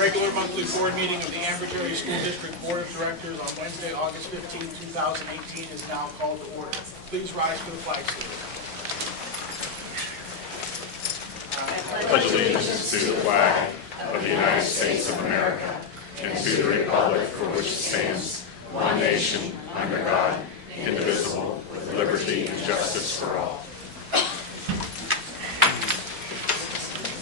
Regular monthly board meeting of the Ambridge Area School District Board of Directors on Wednesday, August 15, 2018 is now called to order. Please rise for the flag salute. I pledge allegiance to the flag of the United States of America and to the republic for which it stands, one nation, under God, indivisible, with liberty and justice for all.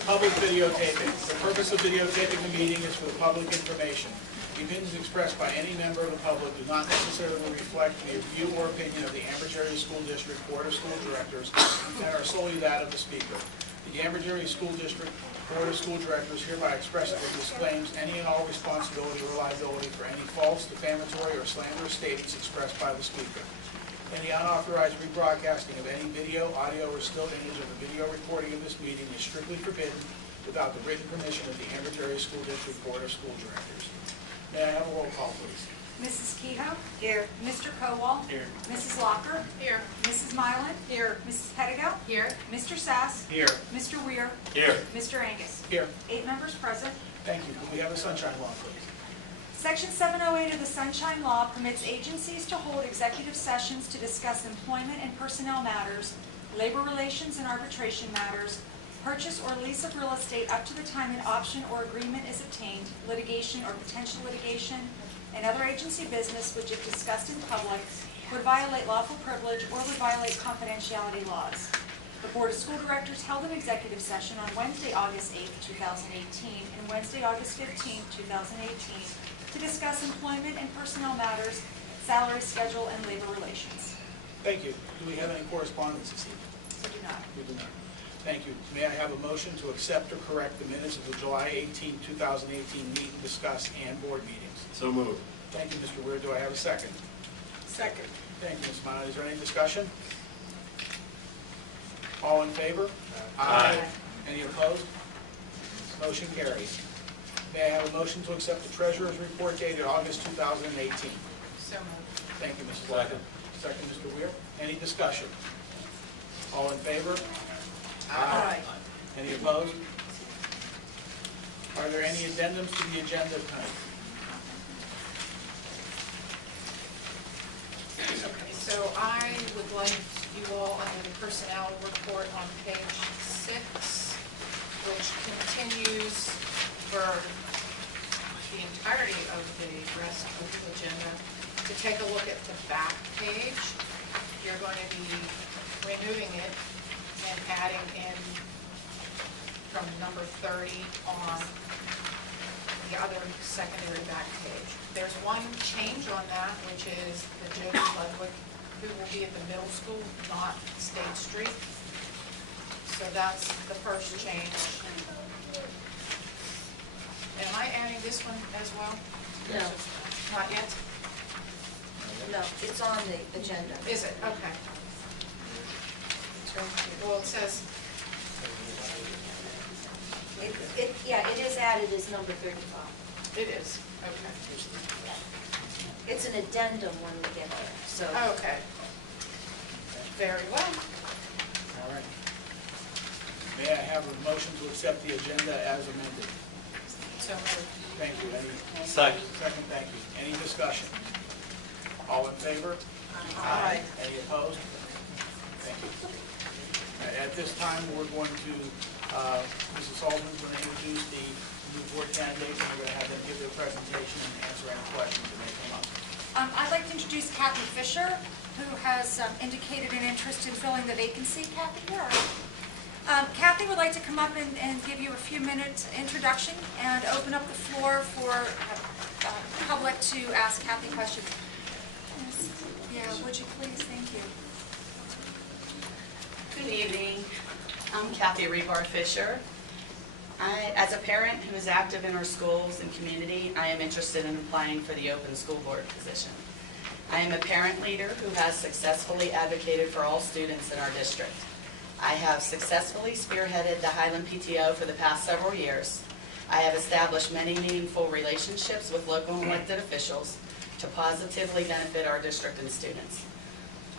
Public videotaping. The purpose of videotaping the meeting is for the public information. The opinions expressed by any member of the public do not necessarily reflect the view or opinion of the Ambridge Area School District Board of School Directors and are solely that of the speaker. The Ambridge Area School District Board of School Directors hereby expressly disclaims any and all responsibility or liability for any false, defamatory, or slanderous statements expressed by the speaker. Any unauthorized rebroadcasting of any video, audio, or still image of a video recording of this meeting is strictly forbidden without the written permission of the Ambridge Area School District Board of School Directors. May I have a roll call, please? Mrs. Kehoe? Here. Mr. Kowal? Here. Mrs. Locker? Here. Mrs. Milan? Here. Mrs. Pettigo? Here. Mr. Sass? Here. Mr. Weir? Here. Mr. Angus? Here. 8 members present. Thank you. Can we have a sunshine law, please? Section 708 of the Sunshine Law permits agencies to hold executive sessions to discuss employment and personnel matters, labor relations and arbitration matters, purchase or lease of real estate up to the time an option or agreement is obtained, litigation or potential litigation, and other agency business which, if discussed in public, would violate lawful privilege or would violate confidentiality laws. The Board of School Directors held an executive session on Wednesday, August 8, 2018, and Wednesday, August 15, 2018, to discuss employment and personnel matters, salary schedule, and labor relations. Thank you. Do we have any correspondence this evening? We do not. We do not. Thank you. May I have a motion to accept or correct the minutes of the July 18, 2018 meet and discuss and board meetings? So moved. Thank you, Mr. Weir. Do I have a second? Second. Thank you, Ms. Milan. Is there any discussion? All in favor? Aye. Any opposed? Motion carries. May I have a motion to accept the treasurer's report dated August 2018? So moved. Thank you, Mrs. Lockett. Second, Mr. Weir. Any discussion? All in favor? Aye. Any opposed? Are there any addendums to the agenda tonight? Okay, so I would like you all under the personnel report on page 6, which continues for the entirety of the rest of the agenda, to take a look at the back page. You're going to be removing it and adding in from number 30 on the other secondary back page. There's one change on that, which is the Jody Ludwig, who will be at the middle school, not State Street. So that's the first change. Am I adding this one as well? No. Not yet? No, it's on the agenda. Is it? Okay. Well, it says, Yeah, it is added as number 35. it is. Okay. It's an addendum when we get there, so. Okay. Very well. All right. May I have a motion to accept the agenda as amended? So moved. Thank you. Any Second. second? Thank you. Any discussion? All in favor? Aye. Any opposed? Thank you. At this time, we're going to, Mrs. Sullivan's going to introduce the new board candidates, and we're going to have them give their presentation and answer any questions that may come up. I'd like to introduce Kathy Fisher, who has indicated an interest in filling the vacancy. Kathy, where are you? Kathy would like to come up and give you a few minutes introduction and open up the floor for the public to ask Kathy questions. Yeah, would you please? Thank you. Good evening. I'm Kathy Rebar Fisher. As a parent who is active in our schools and community, I am interested in applying for the open school board position. I am a parent leader who has successfully advocated for all students in our district. I have successfully spearheaded the Highland PTO for the past several years. I have established many meaningful relationships with local elected officials to positively benefit our district and students.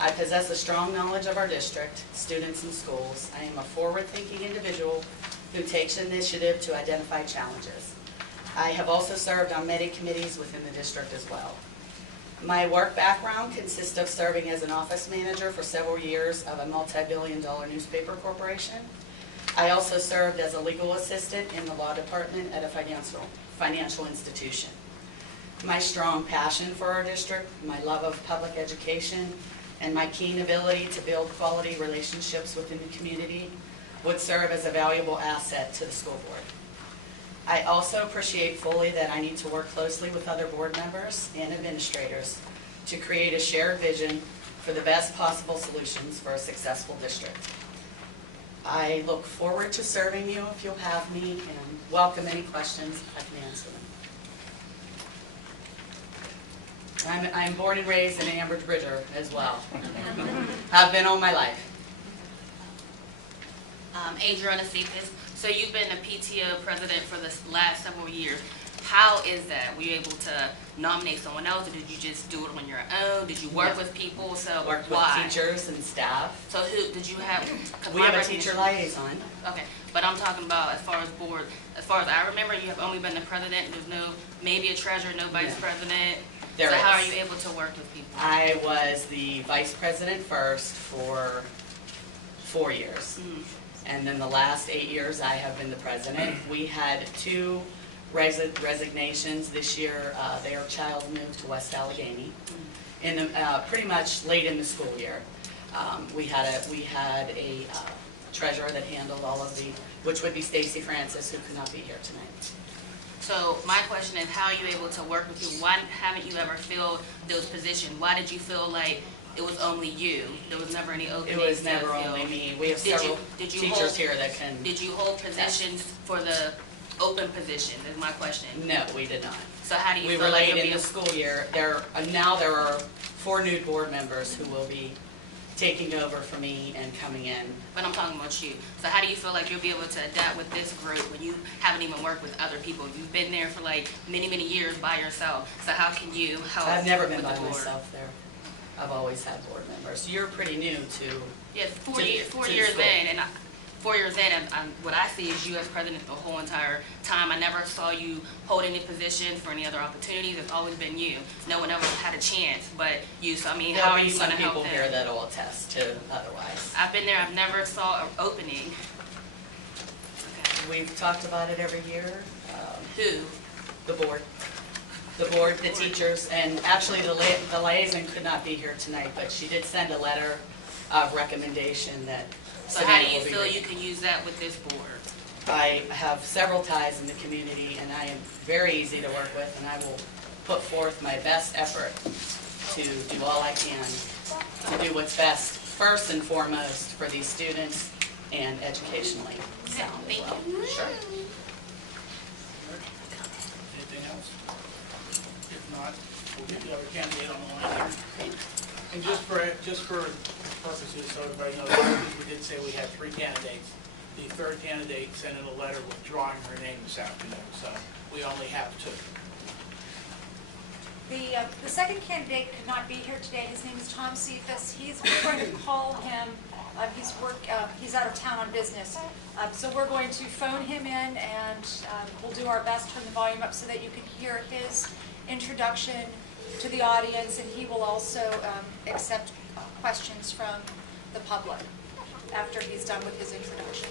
I possess a strong knowledge of our district, students, and schools. I am a forward-thinking individual who takes initiative to identify challenges. I have also served on many committees within the district as well. My work background consists of serving as an office manager for several years of a multi-billion-dollar newspaper corporation. I also served as a legal assistant in the law department at a financial institution. My strong passion for our district, my love of public education, and my keen ability to build quality relationships within the community would serve as a valuable asset to the school board. I also appreciate fully that I need to work closely with other board members and administrators to create a shared vision for the best possible solutions for a successful district. I look forward to serving you if you'll have me, and welcome any questions if I can answer them. I'm born and raised in Ambridge Bridger as well. I've been all my life. Adriana Cephas. So you've been a PTO president for the last several years. How is that? Were you able to nominate someone else, or did you just do it on your own? Did you work with people? So Worked with why? teachers and staff. So who did you have? 'Cause We my have a recognition- teacher liaison. Okay, but I'm talking about as far as board. As far as I remember, you have only been the president. There's no maybe a treasurer, no vice No. president. There so how are is. you able to work with people? I was the vice president first for 4 years. Mm. And then the last 8 years, I have been the president. We had 2 resignations this year. Their child moved to West Allegheny, pretty much late in the school year. We had a treasurer that handled all of which would be Stacy Francis, who could not be here tonight. So my question is, how are you able to work with people? Why haven't you ever filled those positions? Why did you feel like it was only you? There was never any It openings. was to never fill. only me. We have Did you- several did you teachers hold- here that can. Did you hold positions for the open positions, is my question. No, we did not. So how do you We feel were like late you'll in be the school year. Now there are 4 new board members who will be taking over for me and coming in. But I'm talking about you. So how do you feel like you'll be able to adapt with this group when you haven't even worked with other people? You've been there for like many, many years by yourself. So how can you help I've never with been the by board? myself there. I've always had board members. You're pretty new to. Yes, four to- years to in, school. and 4 years in, and what I see is you as president the whole entire time. I never saw you hold any positions for any other opportunities. It's always been you. No one ever had a chance but you. So I mean, how There'll are be you going some to help people here them? that will attest to otherwise. I've been there. I've never saw an opening. Okay. We've talked about it every year. Who? The board. The board, the teachers, and actually the liaison could not be here tonight, but she did send a letter of recommendation that So how do Savannah you will be feel ready. you can use that with this board? I have several ties in the community, and I am very easy to work with, and I will put forth my best effort to do all I can to do what's best, first and foremost, for these students and educationally sound as Thank well. you. Sure. Anything else? If not, we'll get the other candidate on the line here. And just for purposes, so everybody knows, we did say we had 3 candidates. The 3rd candidate sent in a letter withdrawing her name this afternoon, so we only have 2. The second candidate could not be here today. His name is Tom Cephas. We're going to call him. He's out of town on business. So we're going to phone him in, and we'll do our best to turn the volume up so that you can hear his introduction to the audience, and he will also accept questions from the public after he's done with his introduction.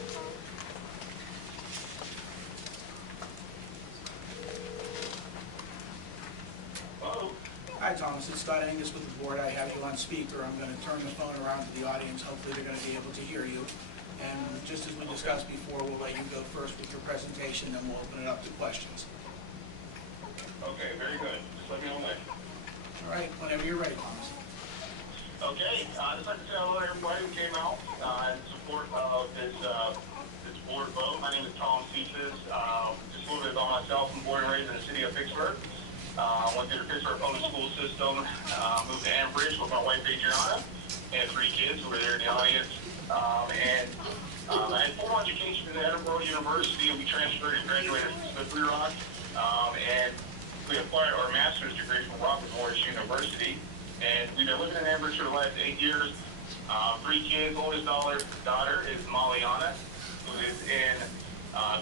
Hi, Thomas. It's Scott Angus with the board. I have you on speaker. I'm going to turn the phone around to the audience. Hopefully, they're going to be able to hear you. And just as we discussed before, we'll let you go first with your presentation, then we'll open it up to questions. Okay, very good. Just let me know when. All right, whenever you're ready, Thomas. Okay, just like to tell everybody who came out in support of this board vote. My name is Tom Cephas. Just a little bit about myself. I'm born and raised in the city of Pittsburgh. Went through the Pittsburgh public school system. Moved to Ambridge with my wife Adriana and 3 kids who were there in the audience. I had formal education at Edinburgh University, and we transferred and graduated from Slippery Rock. And we acquired our master's degree from Robert Morris University. And we've been living in Ambridge for the last 8 years. 3 kids. Oldest daughter is Maliana, who is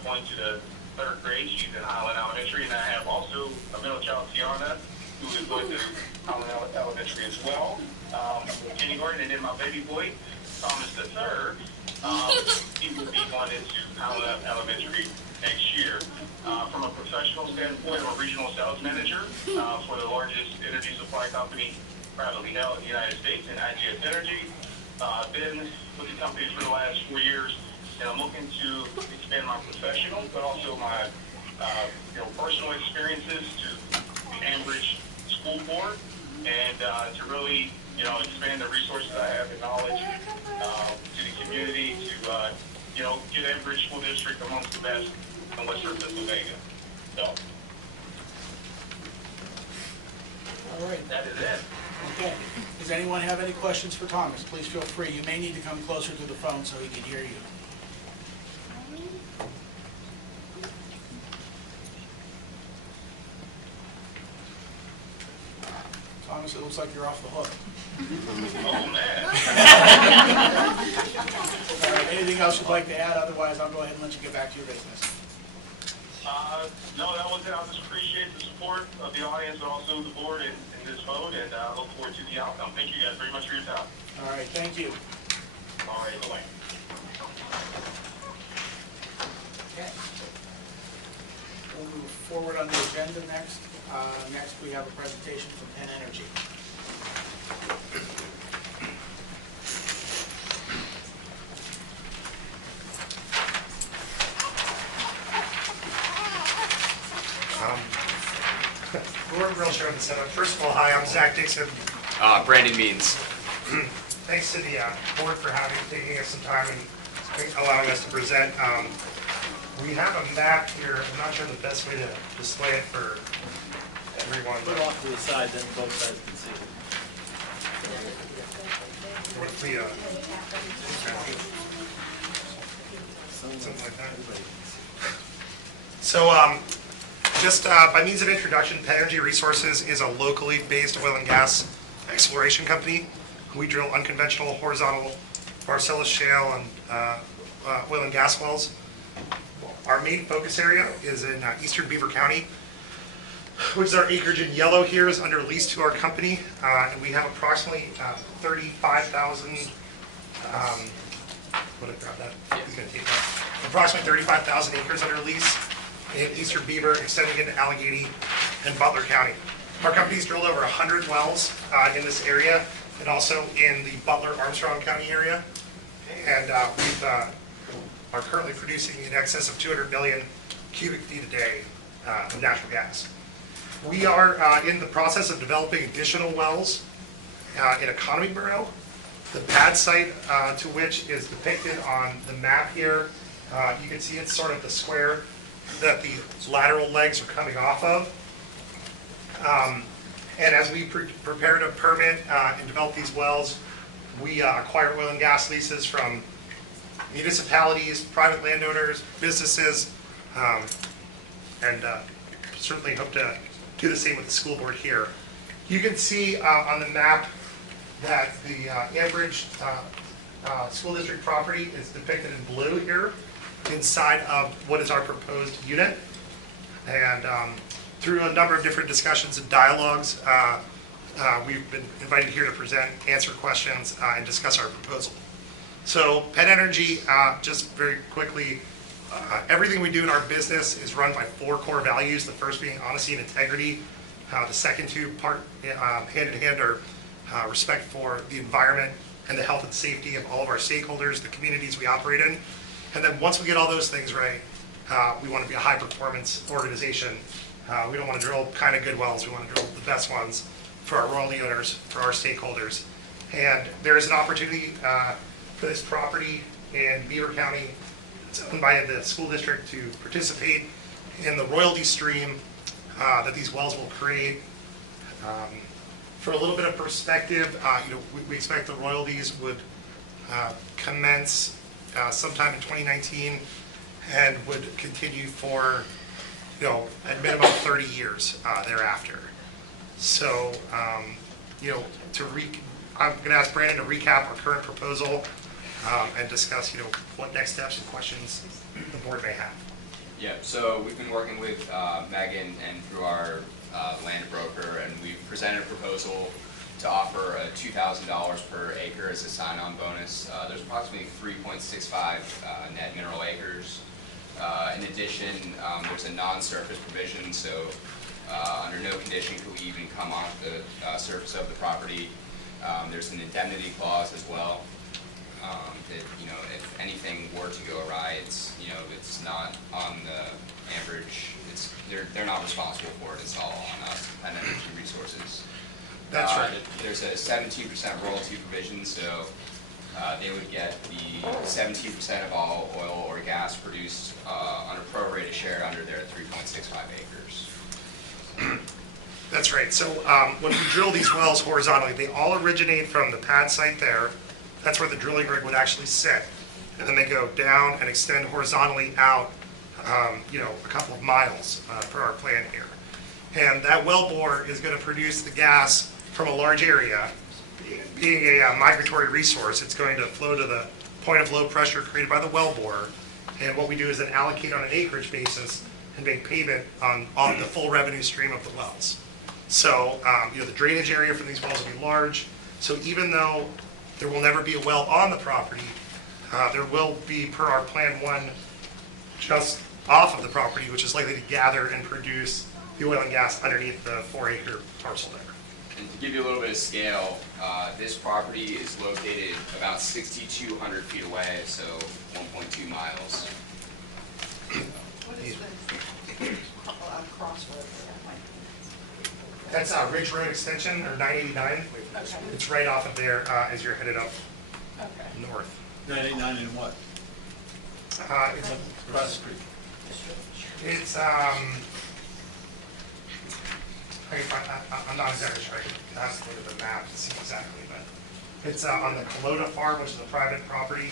going to the third grade. She's in Highland Elementary, and I have also a middle child, Tiana, who is going to Highland Elementary as well. Kindergarten, and then my baby boy, Thomas III, he will be going into Highland Elementary next year. From a professional standpoint, I'm a regional sales manager for the largest energy supply company privately held in the United States, in IGS Energy. I've been with the company for the last 4 years, and I'm looking to expand my professional, but also my personal experiences to the Ambridge School Board, and to really expand the resources I have and knowledge to the community to get Ambridge School District amongst the best in Western Pennsylvania. So All right. that is it. Okay. Does anyone have any questions for Thomas? Please feel free. You may need to come closer to the phone so he can hear you. Thomas, it looks like you're off the hook. Oh man. All right. Anything else you'd like to add? Otherwise, I'll go ahead and let you get back to your business. No, that was it. I just appreciate the support of the audience and also the board in this vote, and I look forward to the outcome. Thank you guys very much for your time. All right. Thank you. All right, bye-bye. Okay. We'll move forward on the agenda next. Next, we have a presentation from Penn Energy. We're real short on setup. First of all, hi, I'm Zach Dixon. Brandon Means. Thanks to the board for taking us some time and allowing us to present. We have a map here. I'm not sure the best way to display it for everyone. Put it off to the side, then both sides can see it. What if we, something like that. So, just by means of introduction, Penn Energy Resources is a locally based oil and gas exploration company. We drill unconventional horizontal Marcellus shale and oil and gas wells. Our main focus area is in eastern Beaver County, which is our acreage in yellow here is under lease to our company. And we have approximately 35,000, what did I grab that? He's gonna take that. Approximately 35,000 acres under lease in eastern Beaver, extending into Allegheny and Butler County. Our company's drilled over 100 wells in this area and also in the Butler-Armstrong County area. And we are currently producing in excess of 200 million cubic feet a day of natural gas. We are in the process of developing additional wells in Economy Borough. The pad site to which is depicted on the map here, you can see it's sort of the square that the lateral legs are coming off of. And as we prepare to permit and develop these wells, we acquire oil and gas leases from municipalities, private landowners, businesses, and certainly hope to do the same with the school board here. You can see on the map that the Ambridge School District property is depicted in blue here inside of what is our proposed unit. And through a number of different discussions and dialogues, we've been invited here to present, answer questions, and discuss our proposal. So Penn Energy, just very quickly, everything we do in our business is run by 4 core values, the first being honesty and integrity. The second two hand in hand are respect for the environment and the health and safety of all of our stakeholders, the communities we operate in. And then once we get all those things right, we want to be a high performance organization. We don't want to drill kind of good wells, we want to drill the best ones for our royalty owners, for our stakeholders. And there is an opportunity for this property in Beaver County, it's owned by the school district, to participate in the royalty stream that these wells will create. For a little bit of perspective, we expect the royalties would commence sometime in 2019 and would continue for, at minimum 30 years thereafter. So, I'm going to ask Brandon to recap our current proposal and discuss, what next steps and questions the board may have. Yeah, so we've been working with Megan and through our land broker, and we've presented a proposal to offer a $2,000 per acre as a sign-on bonus. There's approximately 3.65 net mineral acres. In addition, there's a non-surface provision, so under no condition could we even come off the surface of the property. There's an indemnity clause as well. That, you know, if anything were to go awry, it's, you know, it's not on the Ambridge. They're not responsible for it. It's all on us and Energy Resources. That's right. There's a 17% royalty provision, so they would get the 17% of all oil or gas produced on a prorated share under their 3.65 acres. That's right. So when we drill these wells horizontally, they all originate from the pad site there. That's where the drilling rig would actually sit. And then they go down and extend horizontally out, you know, a couple of miles per our plan here. And that well bore is going to produce the gas from a large area. Being a migratory resource, it's going to flow to the point of low pressure created by the well bore. And what we do is then allocate on an acreage basis and make payment on the full revenue stream of the wells. So, you know, the drainage area for these wells will be large. So even though there will never be a well on the property, there will be, per our Plan 1, just off of the property, which is likely to gather and produce the oil and gas underneath the 4-acre parcel there. And to give you a little bit of scale, this property is located about 6,200 feet away, so 1.2 miles. What is the crossroad there? That's Ridge Road Extension, or 989. Okay. It's right off of there as you're headed up Okay. north. 989 and what? It's Across the street. I'm not exactly sure. I have to look at the map to see exactly, but it's on the Kalota Farm, which is a private property.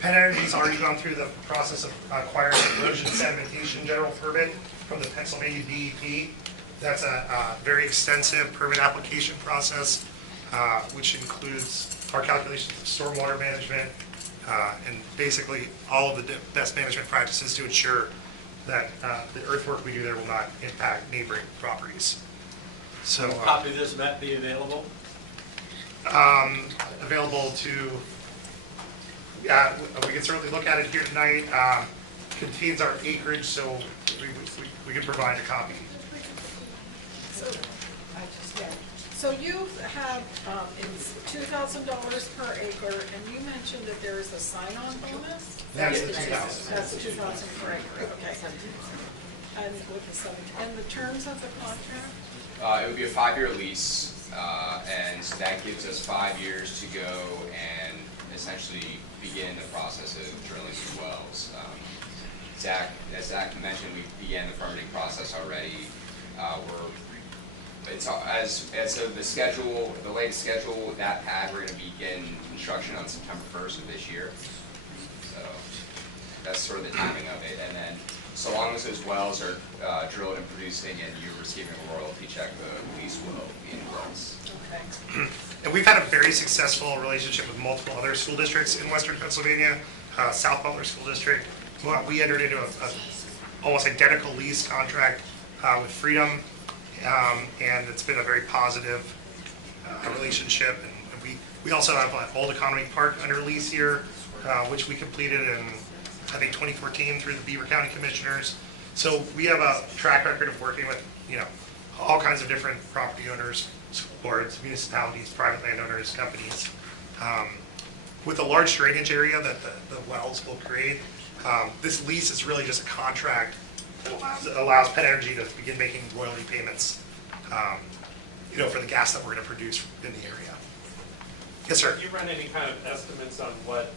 Penn Energy's already gone through the process of acquiring an erosion sedimentation general permit from the Pennsylvania DEP. That's a very extensive permit application process, which includes our calculations of stormwater management and basically all of the best management practices to ensure that the earthwork we do there will not impact neighboring properties. So, Will a copy of this map be available? available to, we can certainly look at it here tonight. Contains our acreage, so we can provide a copy. So you have, it's $2,000 per acre, and you mentioned that there is a sign-on bonus? That's the 2,000. That's $2,000 per acre, okay. And with the 17, and the terms of the contract? It would be a 5-year lease, and that gives us 5 years to go and essentially begin the process of drilling these wells. As Zach mentioned, we began the permitting process already. As of the schedule, the latest schedule, that pad, we're going to begin construction on September 1st of this year. So that's sort of the timing of it. And then, so long as those wells are drilled and producing and you're receiving a royalty check, the lease will be in place. Okay. And we've had a very successful relationship with multiple other school districts in Western Pennsylvania. South Butler School District, we entered into a almost identical lease contract with Freedom, and it's been a very positive relationship. And we also have Old Economy Park under lease here, which we completed in, I think, 2014 through the Beaver County Commissioners. So we have a track record of working with, you know, all kinds of different property owners, school boards, municipalities, private landowners, companies. With the large drainage area that the wells will create, this lease is really just a contract that allows Penn Energy to begin making royalty payments, you know, for the gas that we're going to produce in the area. Yes, sir. Have you run any kind of estimates on what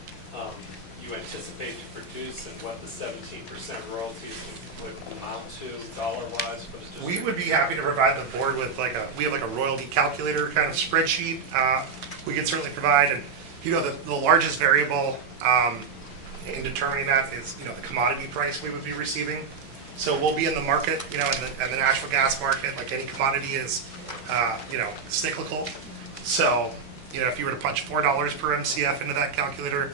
you anticipate to produce and what the 17% royalties would amount to dollar-wise for the district? We would be happy to provide the board with we have a royalty calculator kind of spreadsheet we can certainly provide. And, you know, the largest variable in determining that is, you know, the commodity price we would be receiving. So we'll be in the market, you know, in the natural gas market, like any commodity is, you know, cyclical. So, you know, if you were to punch $4 per MCF into that calculator,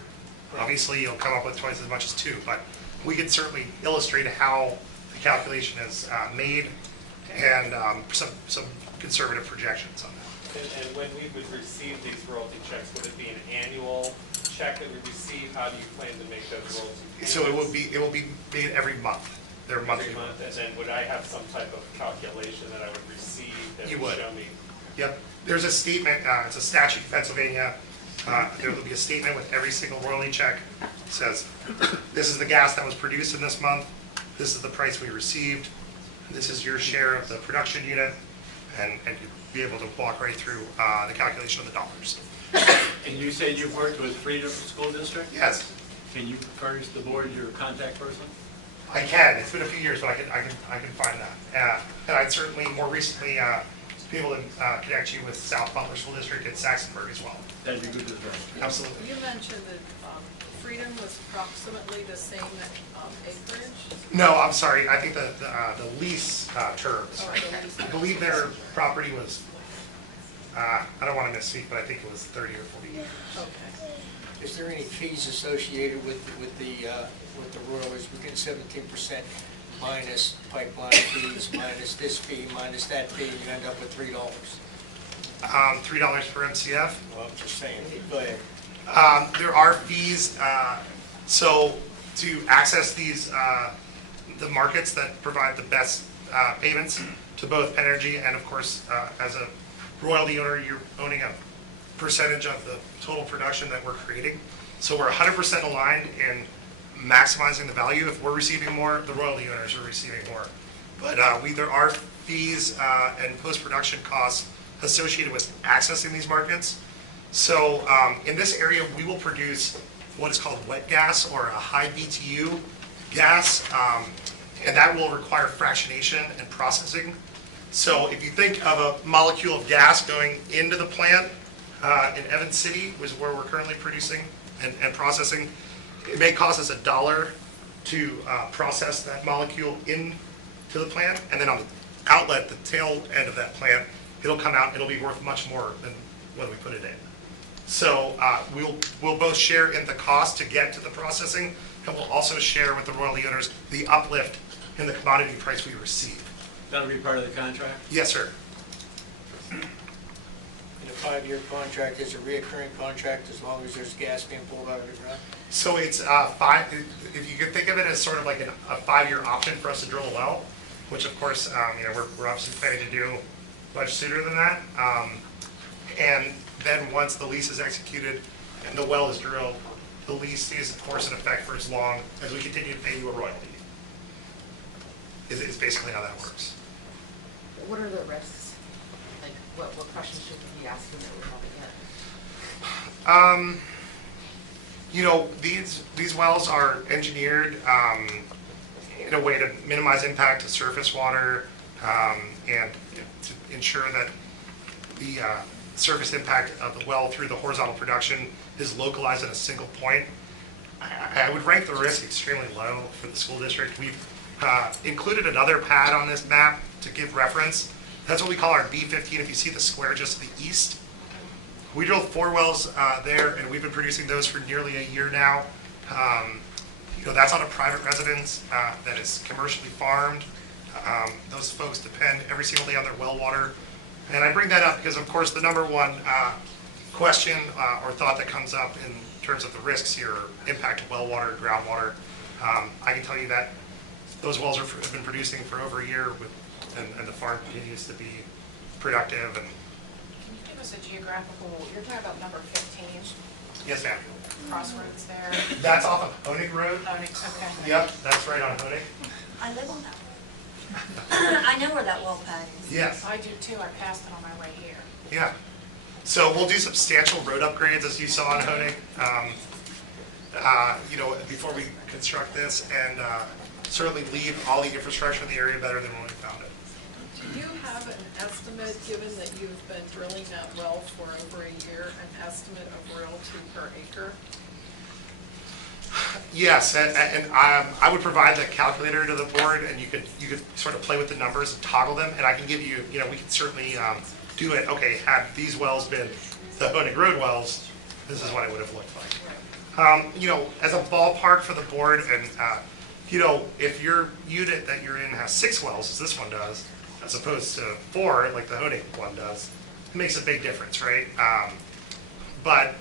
obviously you'll come up with twice as much as 2. But we could certainly illustrate how the calculation is made and some conservative projections on that. And when we would receive these royalty checks, would it be an annual check that we receive? How do you plan to make those royalty payments? So it will be made every month. They're monthly. Every month, and then would I have some type of calculation that I would receive that You would would. show me? Yep. There's a statement, it's a statute in Pennsylvania. There will be a statement with every single royalty check. It says, this is the gas that was produced in this month. This is the price we received. This is your share of the production unit. And you'd be able to walk right through the calculation of the dollars. And you said you've worked with 3 different school districts? Yes, Can you furnish the board your contact person? I can. It's been a few years, but I can find that. And I'd certainly more recently be able to connect you with South Butler School District and Saxonburg as well. That'd be good to know. Absolutely. You mentioned that Freedom was approximately the same acreage? No, I'm sorry. I think the lease terms. Oh, the lease. I believe their property was, I don't want to misspeak, but I think it was 30 or 40 acres. Okay. Is there any fees associated with the royalties? We get 17% minus pipeline fees, minus this fee, minus that fee, and you end up with $3. $3 per MCF. Well, I'm just saying, go ahead. There are fees, so to access these, the markets that provide the best payments to both Energy and of course, as a royalty owner, you're owning a percentage of the total production that we're creating. So we're 100% aligned in maximizing the value. If we're receiving more, the royalty owners are receiving more. But there are fees and post-production costs associated with accessing these markets. So in this area, we will produce what is called wet gas or a high BTU gas, and that will require fractionation and processing. So if you think of a molecule of gas going into the plant in Evans City, which is where we're currently producing and processing, it may cost us $1 to process that molecule into the plant, and then on the outlet, the tail end of that plant, it'll come out, it'll be worth much more than when we put it in. So we'll both share in the cost to get to the processing, and we'll also share with the royalty owners the uplift in the commodity price we receive. That'll be part of the contract? Yes, sir. In a 5-year contract, is a reoccurring contract as long as there's gas being pulled out of the ground? So it's if you could think of it as sort of like a 5-year option for us to drill a well, which of course, we're obviously planning to do much sooner than that. And then once the lease is executed and the well is drilled, the lease stays of course in effect for as long as we continue to pay you a royalty. Is basically how that works. What are the risks? Like, what questions should we be asking that we haven't yet? These wells are engineered in a way to minimize impact to surface water and to ensure that the surface impact of the well through the horizontal production is localized at a single point. I would rank the risk extremely low for the school district. We've included another pad on this map to give reference. That's what we call our B15. If you see the square just to the east, we drilled 4 wells there, and we've been producing those for nearly a year now. That's on a private residence that is commercially farmed. Those folks depend every single day on their well water. And I bring that up because, of course, the number one question or thought that comes up in terms of the risks here are impact of well water, groundwater. I can tell you that those wells have been producing for over a year, and the farm continues to be productive. And Can you give us a geographical, you're talking about number 15, yes, ma'am. crossroads there? That's off of Honig Road. Honig, okay. Yep, that's right on Honig. I live on that. I know where that well pad is. Yes. I do too, I passed it on my way here. Yeah. So we'll do substantial road upgrades, as you saw on Honig, before we construct this, and certainly leave all the infrastructure in the area better than when we found it. Do you have an estimate, given that you've been drilling that well for over a year, an estimate of royalty per acre? Yes, and I would provide the calculator to the board, and you could sort of play with the numbers and toggle them, and I can give you, we can certainly do it. Okay, had these wells been the Honig Road wells, this is what it would have looked like. As a ballpark for the board, and you know, if your unit that you're in has 6 wells, as this one does, as opposed to 4, like the Honig one does, it makes a big difference, right? But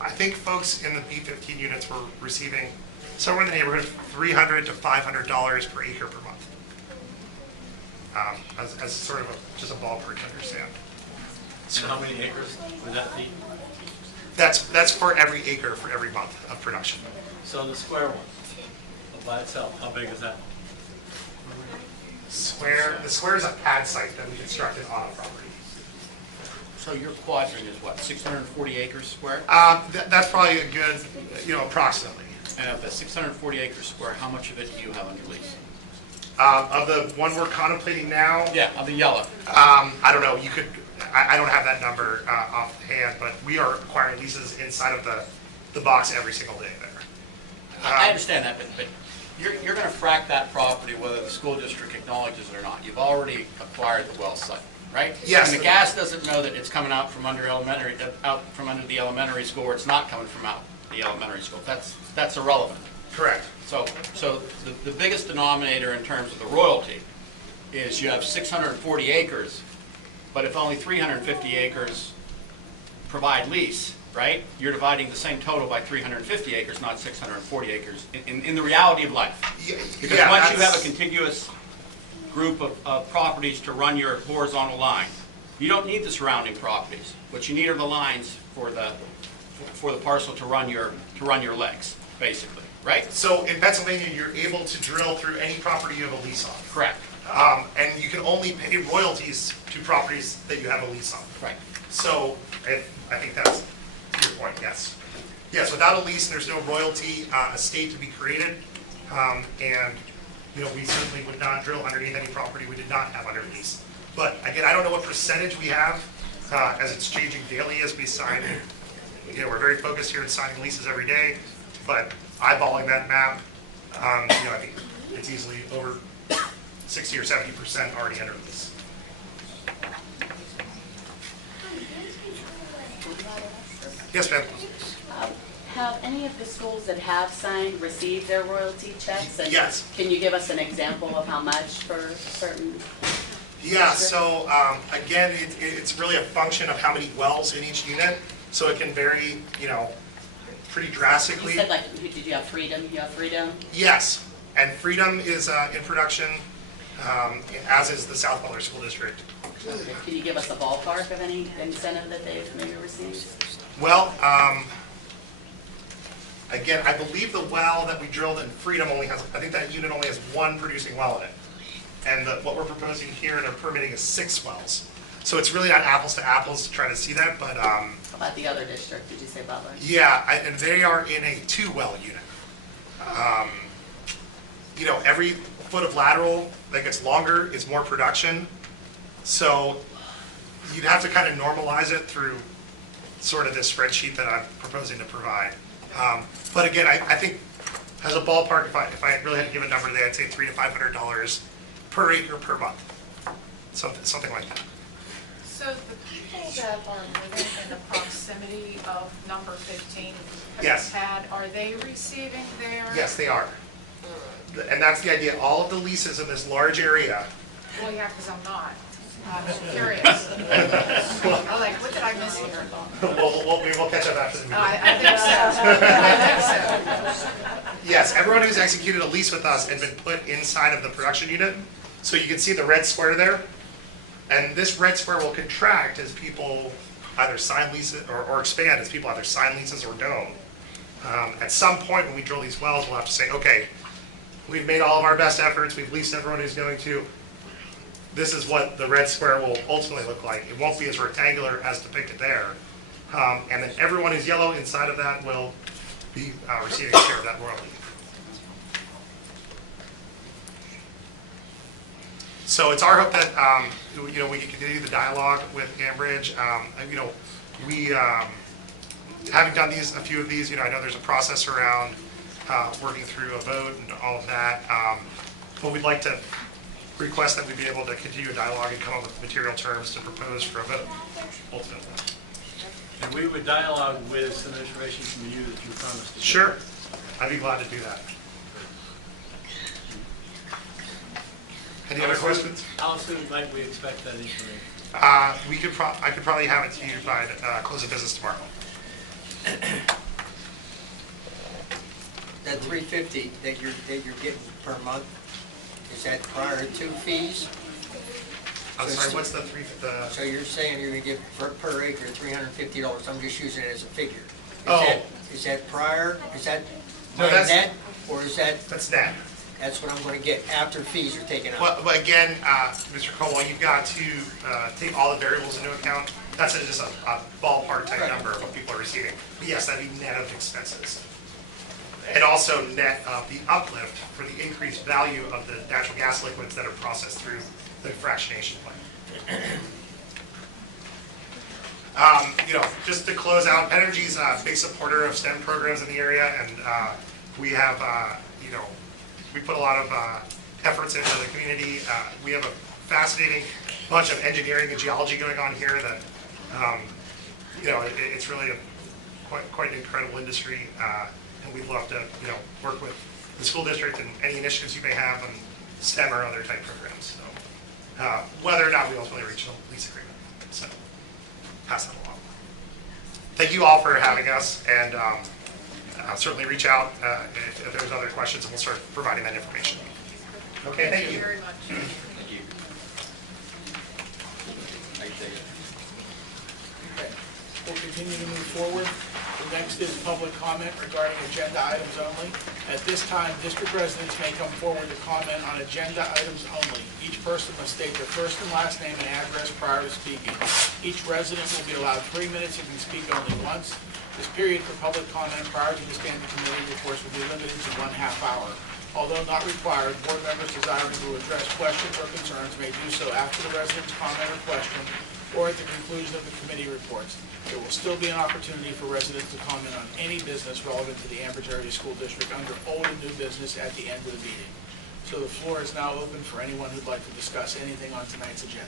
I think folks in the B15 units were receiving somewhere in the neighborhood of $300 to $500 per acre per month. As sort of just a ballpark to understand. And how many acres would that be? That's for every acre for every month of production. So the square one, by itself, how big is that? The square is a pad site that we constructed on a property. So your quadrant is what, 640 acres square? That's probably a good, you know, approximately. And of that 640 acres square, how much of it do you have under lease? Of the one we're contemplating now, Yeah, of the yellow. I don't know, you could, I don't have that number offhand, but we are acquiring leases inside of the box every single day there. I understand that, but you're going to frack that property whether the school district acknowledges it or not. You've already acquired the well site, right? Yes. And the gas doesn't know that it's coming out from under the elementary school, or it's not coming from out the elementary school. That's irrelevant. Correct. So the biggest denominator in terms of the royalty is you have 640 acres, but if only 350 acres provide lease, right? You're dividing the same total by 350 acres, not 640 acres, in the reality of life. Because once you have a contiguous group of properties to run your horizontal line, you don't need the surrounding properties. What you need are the lines for the parcel to run your legs, basically, right? So in Pennsylvania, you're able to drill through any property you have a lease on. Correct. And you can only pay royalties to properties that you have a lease on. Right. So I think that's your point, yes. Yes, without a lease, there's no royalty estate to be created. And, you know, we certainly would not drill underneath any property we did not have under lease. But again, I don't know what percentage we have as it's changing daily as we sign. You know, we're very focused here on signing leases every day, but eyeballing that map, you know, I think it's easily over 60 or 70% already under lease. Yes, ma'am. Have any of the schools that have signed received their royalty checks? And Yes. can you give us an example of how much for certain? Yeah, so again, it's really a function of how many wells in each unit, so it can vary, you know, pretty drastically. You said, like, did you have Freedom? You have Freedom? Yes, and Freedom is in production, as is the South Butler School District. Okay. Can you give us a ballpark of any incentive that they've maybe received? Well, again, I believe the well that we drilled in Freedom only has, I think that unit only has 1 producing well in it. And what we're proposing here in our permitting is 6 wells. So it's really not apples to apples to try to see that, but How about the other district? Did you say Butler? yeah, and they are in a 2-well unit. You know, every foot of lateral that gets longer is more production. So you'd have to kind of normalize it through sort of this spreadsheet that I'm proposing to provide. But again, I think as a ballpark, if I really had to give a number today, I'd say $300 to $500 per acre per month, something like that. So the people that are living in the proximity of number 15, Yes. are they receiving their? Yes, they are. And that's the idea. All of the leases in this large area. Well, yeah, because I'm not. I'm curious. I'm like, what did I miss here? We'll catch up after the meeting. I think so. I think so. Yes, everyone who's executed a lease with us and been put inside of the production unit. So you can see the red square there. And this red square will contract as people either sign leases or expand as people either sign leases or don't. At some point when we drill these wells, we'll have to say, okay, we've made all of our best efforts, we've leased everyone who's going to. This is what the red square will ultimately look like. It won't be as rectangular as depicted there. And then everyone who's yellow inside of that will be receiving a share of that royalty. So it's our hope that you know, we can continue the dialogue with Ambridge. You know, we having done a few of these, you know, I know there's a process around working through a vote and all of that. But we'd like to request that we be able to continue a dialogue and come up with material terms to propose for a vote, ultimately. And we would dialogue with some information from you that you promised to share. Sure, I'd be glad to do that. Any other questions? How soon might we expect that information? I could probably have it to you by close of business tomorrow. That $350 that you're getting per month, is that prior to fees? I'm So sorry, it's- what's the So you're saying you're gonna get per acre $350, I'm just using it as a figure. Oh. Is that prior, is that No, my that's- net, or is that, That's net. that's what I'm gonna get after fees are taken out? But again, Mr. Colwell, you've got to take all the variables into account. That's just a ballpark type Right. number of what people are receiving. But yes, that'd be net of expenses. And also net of the uplift for the increased value of the natural gas liquids that are processed through the fractionation plant. Just to close out, Energy's a big supporter of STEM programs in the area, and we have, we put a lot of efforts into the community. We have a fascinating bunch of engineering and geology going on here that, it's really quite an incredible industry, and we'd love to, work with the school district and any initiatives you may have on STEM or other type programs. So, whether or not we ultimately reach a lease agreement. So, pass that along. Thank you all for having us, and certainly reach out if there's other questions, and we'll start providing that information. Okay, thank you. Very much. Thank you. I can take it. Okay. We'll continue to move forward. The next is public comment regarding agenda items only. At this time, district residents may come forward to comment on agenda items only. Each person must state their first and last name and address prior to speaking. Each resident will be allowed 3 minutes and can speak only once. This period for public comment prior to the standing committee reports will be limited to 1/2 hour. Although not required, board members desiring to address questions or concerns may do so after the resident's comment or question or at the conclusion of the committee reports. There will still be an opportunity for residents to comment on any business relevant to the Ambridge Area School District under old and new business at the end of the meeting. So the floor is now open for anyone who'd like to discuss anything on tonight's agenda.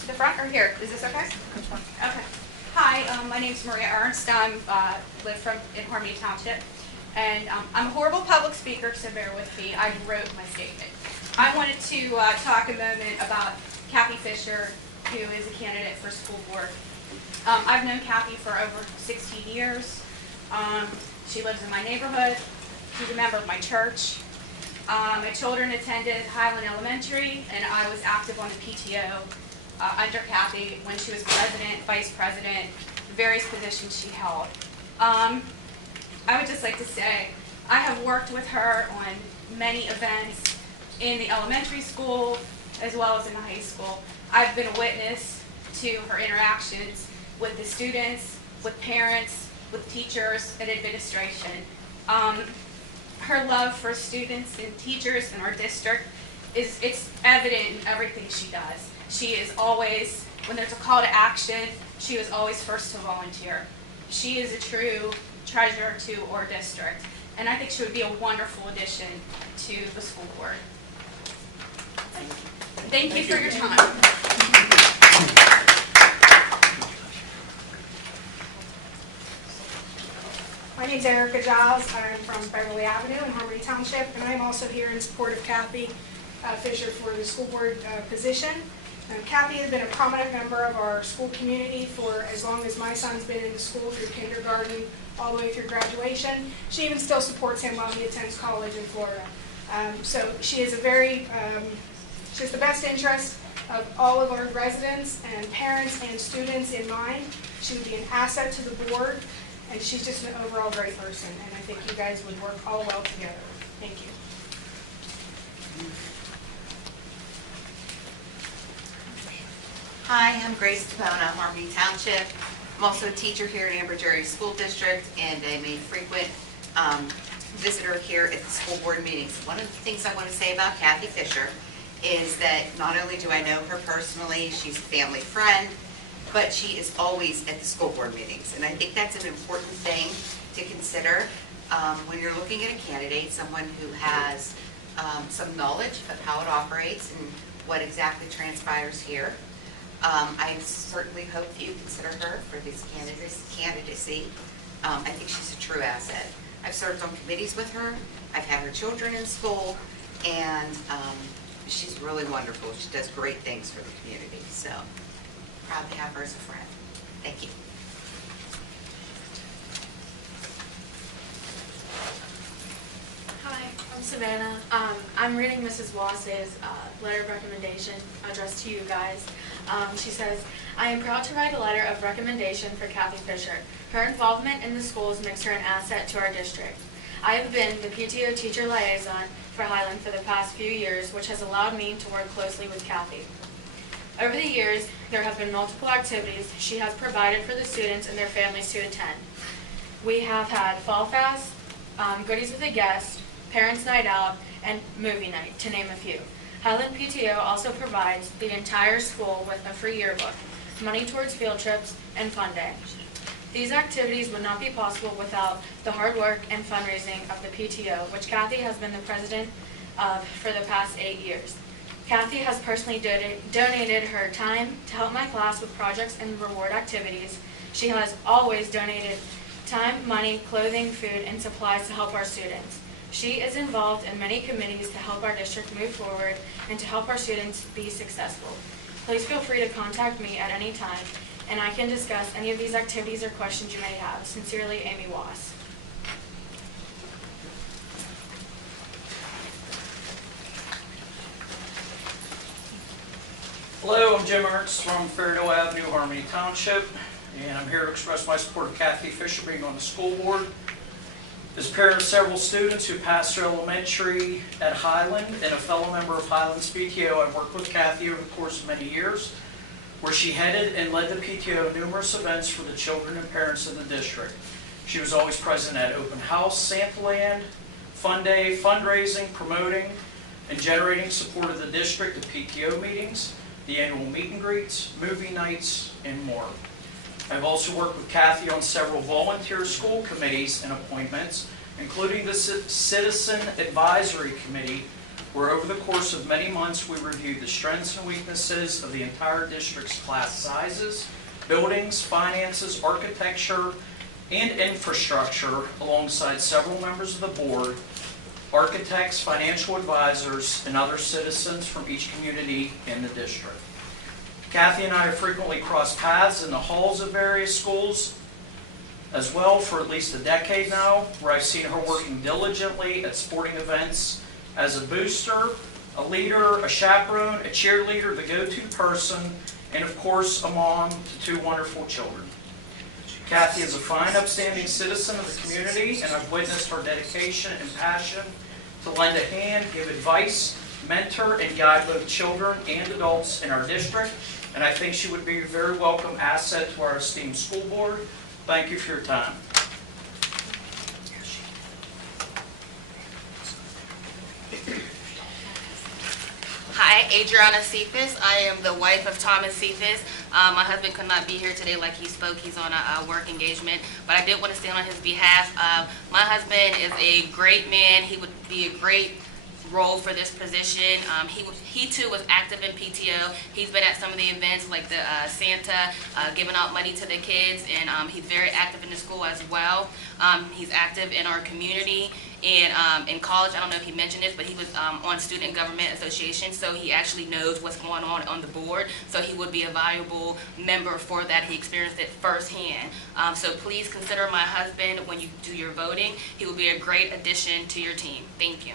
To the front or here? Is this okay? Okay. Hi, my name's Maria Ernst. I live in Harmony Township. And I'm a horrible public speaker, so bear with me. I wrote my statement. I wanted to talk a moment about Kathy Fisher, who is a candidate for school board. I've known Kathy for over 16 years. She lives in my neighborhood. She's a member of my church. My children attended Highland Elementary, and I was active on the PTO under Kathy when she was president, vice president, the various positions she held. I would just like to say, I have worked with her on many events in the elementary school as well as in the high school. I've been a witness to her interactions with the students, with parents, with teachers and administration. Her love for students and teachers in our district it's evident in everything she does. She is always, when there's a call to action, she is always first to volunteer. She is a true treasure to our district, and I think she would be a wonderful addition to the school board. Thank you for your time. My name is Erica Giles. I'm from Beverly Avenue in Harmony Township, and I'm also here in support of Kathy Fisher for the school board position. Kathy has been a prominent member of our school community for as long as my son's been in the school, through kindergarten all the way through graduation. She even still supports him while he attends college in Florida. So she is she has the best interest of all of our residents and parents and students in mind. She would be an asset to the board, and she's just an overall great person, and I think you guys would work all well together. Thank you. Hi, I'm Grace DePona, Harmony Township. I'm also a teacher here at Ambridge Area School District and I'm a frequent visitor here at the school board meetings. One of the things I want to say about Kathy Fisher is that not only do I know her personally, she's a family friend, but she is always at the school board meetings. And I think that's an important thing to consider when you're looking at a candidate, someone who has some knowledge of how it operates and what exactly transpires here. I certainly hope you consider her for this candidacy. I think she's a true asset. I've served on committees with her. I've had her children in school, and she's really wonderful. She does great things for the community, so proud to have her as a friend. Thank you. Hi, I'm Savannah. I'm reading Mrs. Wass's letter of recommendation addressed to you guys. She says, I am proud to write a letter of recommendation for Kathy Fisher. Her involvement in the schools makes her an asset to our district. I have been the PTO teacher liaison for Highland for the past few years, which has allowed me to work closely with Kathy. Over the years, there have been multiple activities she has provided for the students and their families to attend. We have had Fall Fest, Goodies with a Guest, Parents' Night Out, and Movie Night, to name a few. Highland PTO also provides the entire school with a free yearbook, money towards field trips, and fun day. These activities would not be possible without the hard work and fundraising of the PTO, which Kathy has been the president of for the past 8 years. Kathy has personally donated her time to help my class with projects and reward activities. She has always donated time, money, clothing, food, and supplies to help our students. She is involved in many committees to help our district move forward and to help our students be successful. Please feel free to contact me at any time, and I can discuss any of these activities or questions you may have. Sincerely, Amy Wass. Hello, I'm Jim Ernst from Fairdale Avenue, Harmony Township, and I'm here to express my support of Kathy Fisher being on the school board. As a parent of several students who passed through elementary at Highland and a fellow member of Highland's PTO, I've worked with Kathy over the course of many years, where she headed and led the PTO numerous events for the children and parents of the district. She was always present at open house, Santa Land, Fun Day, fundraising, promoting, and generating support of the district at PTO meetings, the annual meet and greets, movie nights, and more. I've also worked with Kathy on several volunteer school committees and appointments, including the Citizen Advisory Committee, where over the course of many months we reviewed the strengths and weaknesses of the entire district's class sizes, buildings, finances, architecture, and infrastructure, alongside several members of the board, architects, financial advisors, and other citizens from each community in the district. Kathy and I have frequently crossed paths in the halls of various schools as well for at least a decade now, where I've seen her working diligently at sporting events as a booster, a leader, a chaperone, a cheerleader, the go-to person, and of course a mom to 2 wonderful children. Kathy is a fine, upstanding citizen of the community, and I've witnessed her dedication and passion to lend a hand, give advice, mentor, and guide both children and adults in our district. And I think she would be a very welcome asset to our esteemed school board. Thank you for your time. Hi, Adriana Cephas. I am the wife of Thomas Cephas. My husband could not be here today like he spoke. He's on a work engagement, but I did want to stand on his behalf. My husband is a great man. He would be a great role for this position. He too was active in PTO. He's been at some of the events like the Santa, giving out money to the kids, and he's very active in the school as well. He's active in our community, and in college, I don't know if he mentioned this, but he was on Student Government Association, so he actually knows what's going on the board, so he would be a valuable member for that. He experienced it firsthand. So please consider my husband when you do your voting. He will be a great addition to your team. Thank you.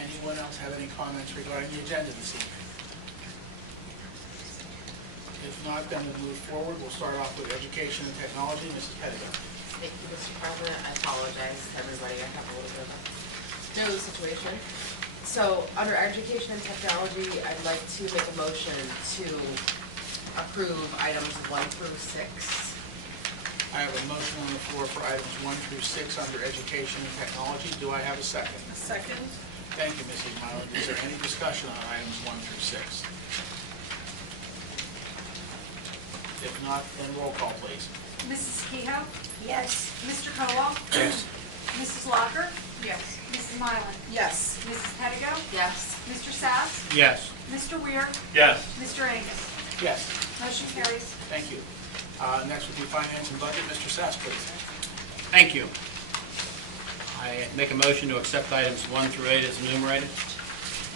Anyone else have any comments regarding the agenda this evening? If not, then we'll move forward. We'll start off with education and technology. Mrs. Pettigrew. Thank you, Mr. President. I apologize to everybody. I have a little bit of a new situation. So, under education and technology, I'd like to make a motion to approve items 1 through 6. I have a motion on the floor for items 1 through 6 under education and technology. Do I have a second? A second. Thank you, Mrs. Myler. Is there any discussion on items 1 through 6? If not, then roll call, please. Mrs. Kehoe? Yes. Mr. Kowal? Yes. Mrs. Locker? Yes. Mrs. Mrs. Mylan? Yes. Mrs. Pettigo? Yes. Mr. Sass? Yes. Mr. Weir? Yes. Mr. Angus? Yes, Motion carries. thank you. Next would be finance and budget. Mr. Sass, please. Thank you. I make a motion to accept items 1 through 8 as enumerated.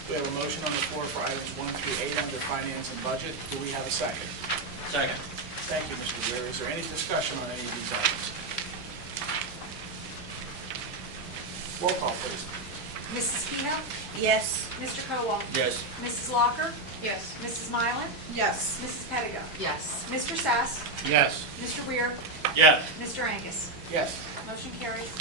We have a motion on the floor for items 1 through 8 under finance and budget. Do we have a second? Second. Thank you, Mr. Weir. Is there any discussion on any of these items? Roll call, please. Mrs. Kehoe? Yes. Mr. Kowal? Yes. Mrs. Locker? Yes. Mrs. Mylan? Yes. Mrs. Pettigo? Yes. Mr. Sass? Yes. Mr. Weir? Yes. Mr. Angus? Yes. Motion carries.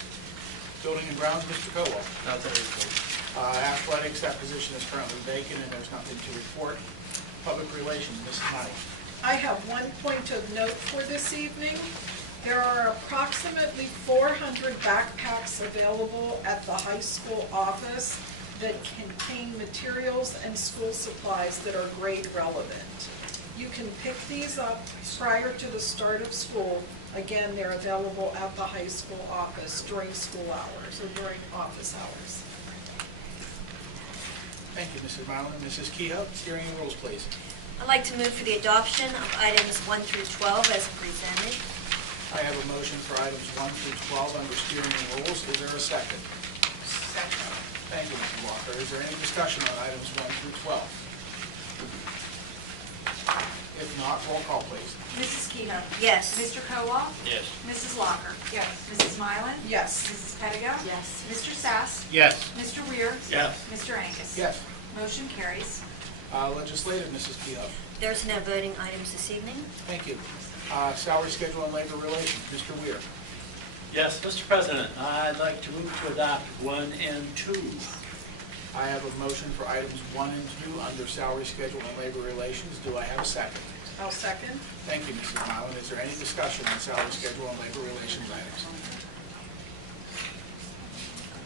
Building and grounds, Mr. Kowal. Nothing to report. Athletics, that position is currently vacant and there's nothing to report. Public relations, Mrs. Mylan. I have one point of note for this evening. There are approximately 400 backpacks available at the high school office that contain materials and school supplies that are grade relevant. You can pick these up prior to the start of school. Again, they're available at the high school office during school hours or during office hours. Thank you, Mrs. Mylan. Mrs. Kehoe, steering and rules, please. I'd like to move for the adoption of items 1 through 12 as presented. I have a motion for items 1 through 12 under steering and rules. Is there a second? Second. Thank you, Mrs. Walker. Is there any discussion on items 1 through 12? If not, roll call, please. Mrs. Kehoe? Yes. Mr. Kowal? Yes. Mrs. Locker? Yes. Mrs. Mylan? Yes. Mrs. Pettigo? Yes. Mr. Sass? Yes. Mr. Weir? Yes. Mr. Angus? Yes. Motion carries. Legislative, Mrs. Kehoe. There's no voting items this evening. Thank you. Salary schedule and labor relations, Mr. Weir. Yes, Mr. President, I'd like to move to adopt 1 and 2. I have a motion for items 1 and 2 under salary schedule and labor relations. Do I have a second? I'll second. Thank you, Mrs. Mylan. Is there any discussion on salary schedule and labor relations items?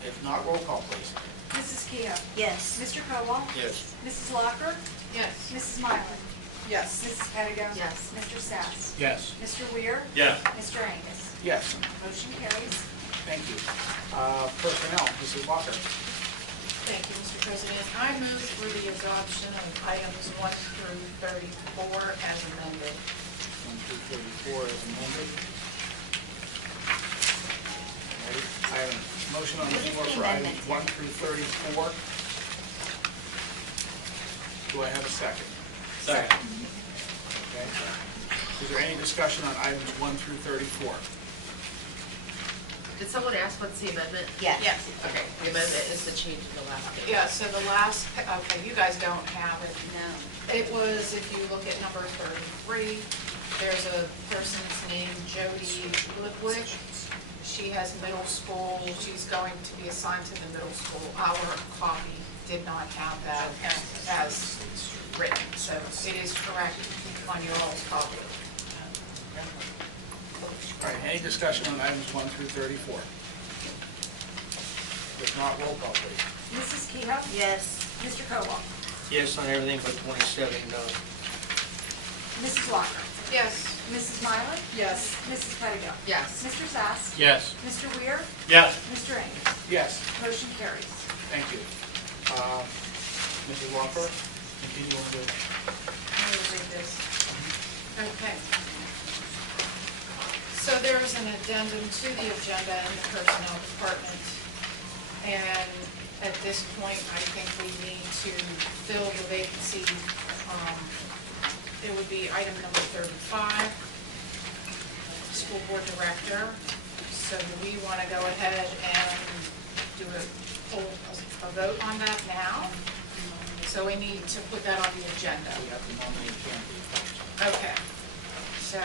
If not, roll call, please. Mrs. Kehoe? Yes. Mr. Kowal? Yes. Mrs. Locker? Yes. Mrs. Mylan? Yes. Mrs. Pettigo? Yes. Mr. Sass? Yes. Mr. Weir? Yes. Mr. Angus? Yes. Motion carries. Thank you. Personnel, Mrs. Walker. Thank you, Mr. President. I move for the adoption of items 1 through 34 as amended. 1 through 34 as amended. I have a motion on the floor for items 1 through 34. Do I have a second? Second. Okay. Is there any discussion on items 1 through 34? Did someone ask what's the amendment? Yes. Yes. Okay, the amendment is the change in the last page. Yeah, so the last, okay, you guys don't have it. No. It was, if you look at number 33, there's a person's name, Jody Lipwick. She has middle school, she's going to be assigned to the middle school. Our copy did not have that as written, so it is correct on your all's copy. All right, any discussion on items 1 through 34? If not, roll call, please. Mrs. Kehoe? Yes. Mr. Kowal? Yes on everything but 27, no. Mrs. Locker? Yes. Mrs. Mylan? Yes. Mrs. Pettigo? Yes. Mr. Sass? Yes. Mr. Weir? Yes. Mr. Angus? Yes. Motion carries. Thank you. Mrs. Walker, continue on the... Let me read this. Okay. So there is an addendum to the agenda in the Personnel Department. And at this point, I think we need to fill the vacancy. It would be item number 35, School Board Director. So do we want to go ahead and do a vote on that now? So we need to put that on the agenda. We have to nominate candidates. Okay, so,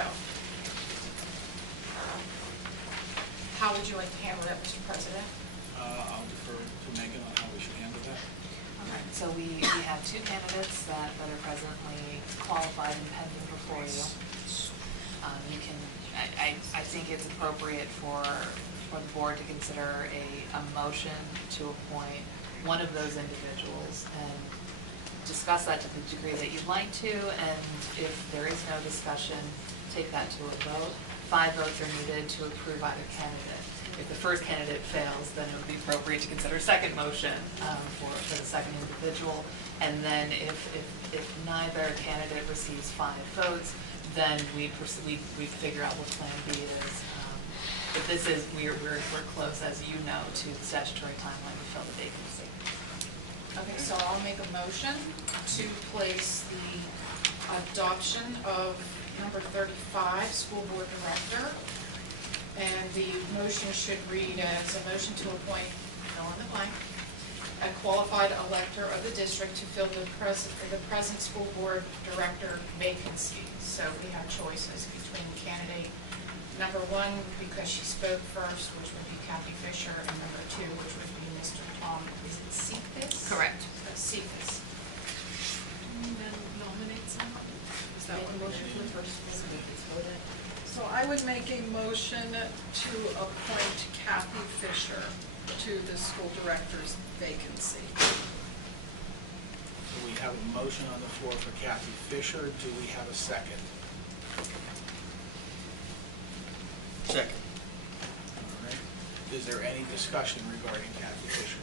how would you like to handle that, Mr. President? I'll defer to Megan on how we should handle that. Okay, so we have 2 candidates that are presently qualified and pending before you. You can, I think it's appropriate for the board to consider a motion to appoint one of those individuals and discuss that to the degree that you'd like to, and if there is no discussion, take that to a vote. 5 votes are needed to approve either candidate. If the first candidate fails, then it would be appropriate to consider a second motion for the second individual. And then if neither candidate receives 5 votes, then we figure out what plan B is. But this is, we're close, as you know, to the statutory timeline to fill the vacancy. Okay, so I'll make a motion to place the adoption of number 35, school board director. And the motion should read as a motion to appoint, fill in the blank, a qualified elector of the district to fill the present school board director vacancy. So we have choices between candidate number 1, because she spoke first, which would be Kathy Fisher, and number 2, which would be Mr. Tom, is it Cephas? Correct. Cephas. And then nominate someone? Is that Make a what motion for the first, So I would make a motion to appoint Kathy Fisher to the school director's vacancy. So we have a motion on the floor for Kathy Fisher. Do we have a second? Second. All right. Is there any discussion regarding Kathy Fisher?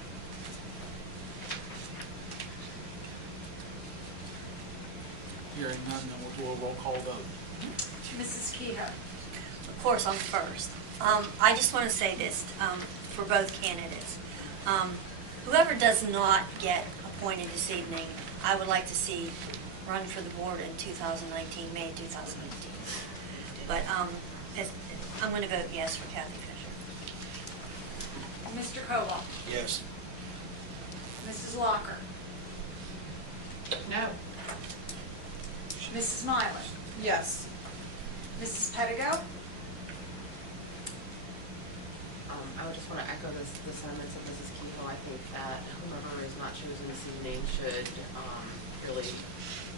Hearing none, then we'll do a roll call vote. Mrs. Kehoe. Of course, I'm first. I just want to say this for both candidates. Whoever does not get appointed this evening, I would like to see run for the board in 2019, May 2019. But I'm going to vote yes for Kathy Fisher. Mr. Kobach. Yes. Mrs. Locker. No. Mrs. Myler. Yes. Mrs. Pettigo. I would just want to echo the sentiments of Mrs. Kehoe. I think that whoever is not chosen this evening should really